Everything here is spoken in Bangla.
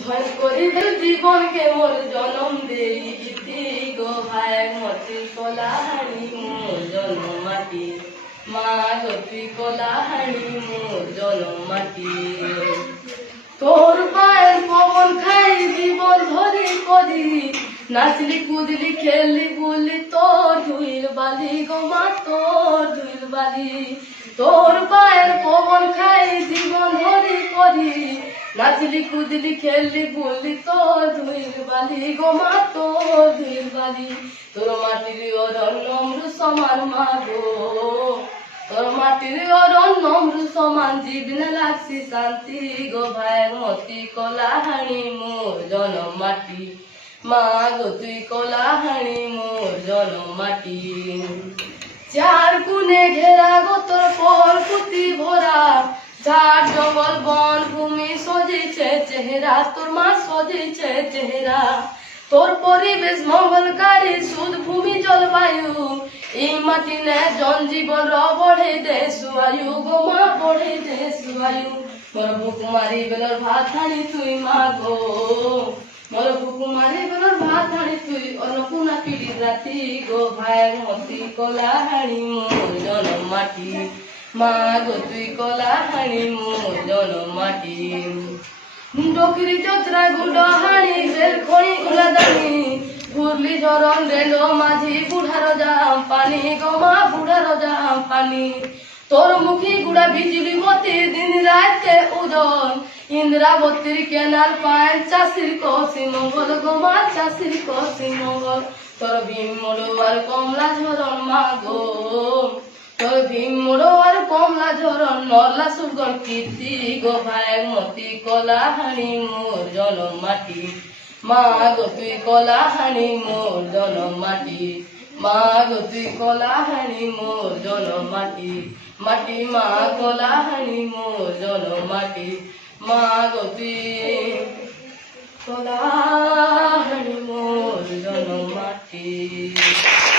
ধন করিবে জীবনকে মোর জনম দেই ইতি গো ভাই মতি কলাহানি মোর জনম মাটি মা গো তুই কলাহানি মোর জনম মাটি তোর পায়ের পবন খাই জীবন ধরি করি নাচলি কুদলি খেললি বললি তোর ধুইল বালি গো মা তোর ধুইল বালি তোর পায়ের পবন খাই জীবন ধরি করি নাচলি কুদলি খেললি বললি তোর ধুইল বালি গো মা তোর ধুইল বালি তোর মাটির অরণ্য অমৃত সমান মা গো তোর মাটির অরণ্য অমৃত সমান জীবনে লাগছি শান্তি গো ভাই মতি কলাহানি মোর জনম মাটি মা গো তুই কলাহানি মোর জনম মাটি চার গুণে ঘেরা গো তোর পর পুতি ভরা ঝাড় জঙ্গল বন ভূমি সজেছে চেহারা তোর মা সজেছে চেহারা তোর পরিবেশ মঙ্গলকারী শুদ্ধ ভূমি জলবায়ু এই মাটি নে জনজীবন বঢ়ে দে সুবায়ু গো মা বঢ়ে দে সুবায়ু মোর বুকুমারি বেলর ভাত হানি তুই মা গো মোর বুকুমারি বেলর ভাত হানি তুই অন্নপূর্ণা পিড়ি রাতি গো ভাই মতি কলাহানি মোর জনম মাটি মা গো তুই কলাহানি মোর জনম মাটি ডকিরি চত্রা গুডহানি বেল খনি উলাদানি ঘুরলি ঝরন রেলো মাঝি বুড়ার জাম পানি গমা বুড়ার জাম পানি তোর মুখী গুড়া বিজলি মতি দিন রাতে উদন ইন্দ্রাবতীর কেনাল পায় চাষির কষি মঙ্গল গমা চাষির কষি মঙ্গল তোর ভীম মোড়োয়ার কমলা ঝরন মা গো তোর ভীম মোড়োয়ার কমলা ঝরন নরলা সুগন কীর্তি গো ভাই মতি কলাহানি মোর জনম মাটি মা গো তুই কলাহানি মোর জনম মাটি মা গো তুই কলাহানি মোর জনম মাটি মাটি মা কলাহানি মোর জনম মাটি মা গো তুই কলা